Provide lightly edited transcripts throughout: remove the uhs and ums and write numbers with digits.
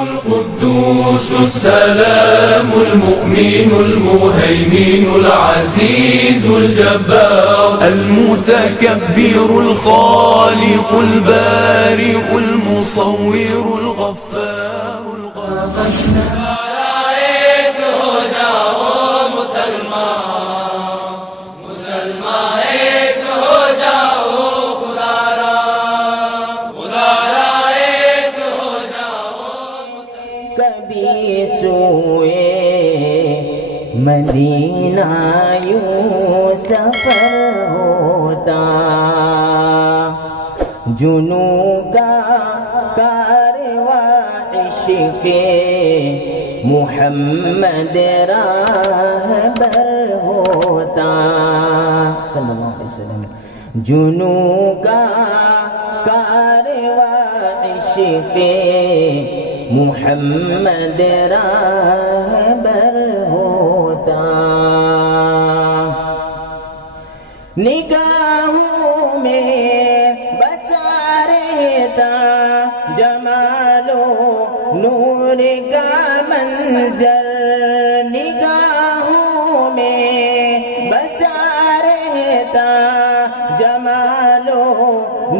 القدوس السلام المؤمن المهيمن العزيز الجبار المتكبر الخالق البارئ المصور الغفار کبھی سوئے مدینہ یوں سفر ہوتا، جنوں کا کارواں عشق محمد راہبر ہوتا صلی اللہ علیہ وسلم، جنوں کا کارواں عشق محمد راہبر ہوتا، نگاہوں میں بسا رہتا جمال و نور کا منظر، نگاہوں میں بسا رہتا جمال و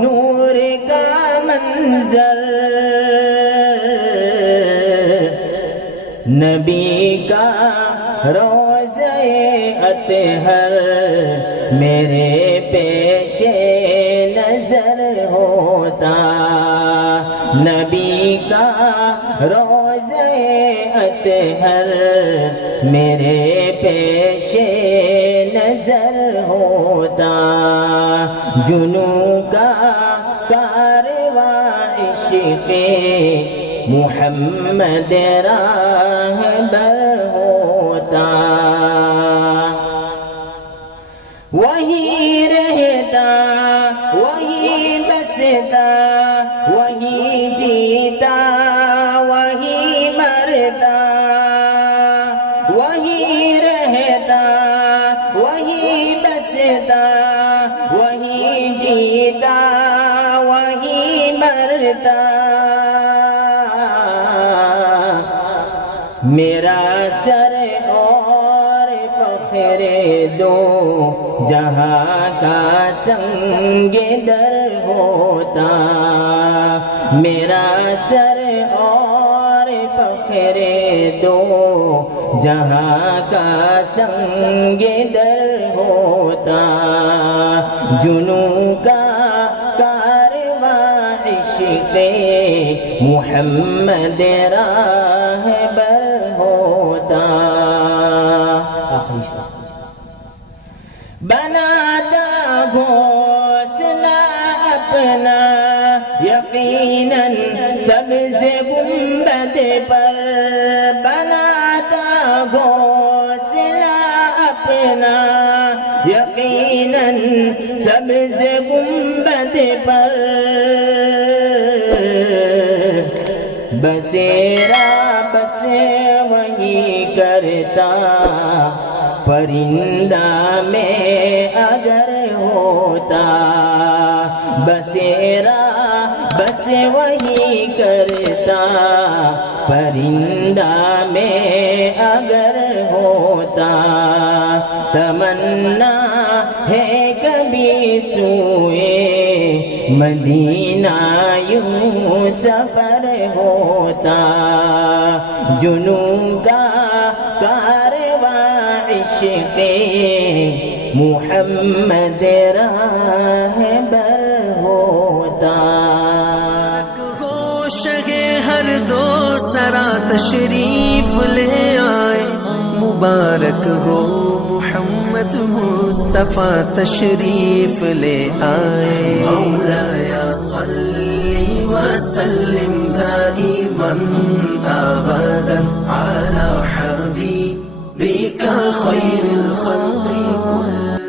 نور کا منظر، نبی کا روضہ اطہر میرے پیش نظر ہوتا، نبی کا روضہ اطہر میرے پیش نظر ہوتا، جنوں کا کارواں عشق محمد راہبر ہوتا، وہی رہتا وہی بستا وہی جیتا وہی مرتا، وہی رہتا وہی بستا وہی جیتا وہی مرتا، میرا سر اور فخر دو جہاں کا سنگ در ہوتا، میرا سر اور فخر دو جہاں کا سنگ در ہوتا، جنوں کا کارواں عشق محمد راہبر ہوتا، بناتا گھونسلہ اپنا یقیناً سبز گنبد پر، بناتا گھونسلہ اپنا یقیناً سبز گنبد پر، بسیرا بس وہی کرتا پرندہ میں اگر ہوتا، بسیرا بس وہی کرتا پرندہ میں اگر ہوتا، تمنا ہے کبھی سوئے مدینہ یوں سفر ہوتا، جنوں کا کارواں عشق محمد راہبر ہوتا، ہو شہ ہر دو سرا تشریف لے آئے، مبارک ہو محمد مصطفیٰ تشریف لے آئے، مولایا صلی وسلم دائما ابدا علی حبیبک خیر الخلق کل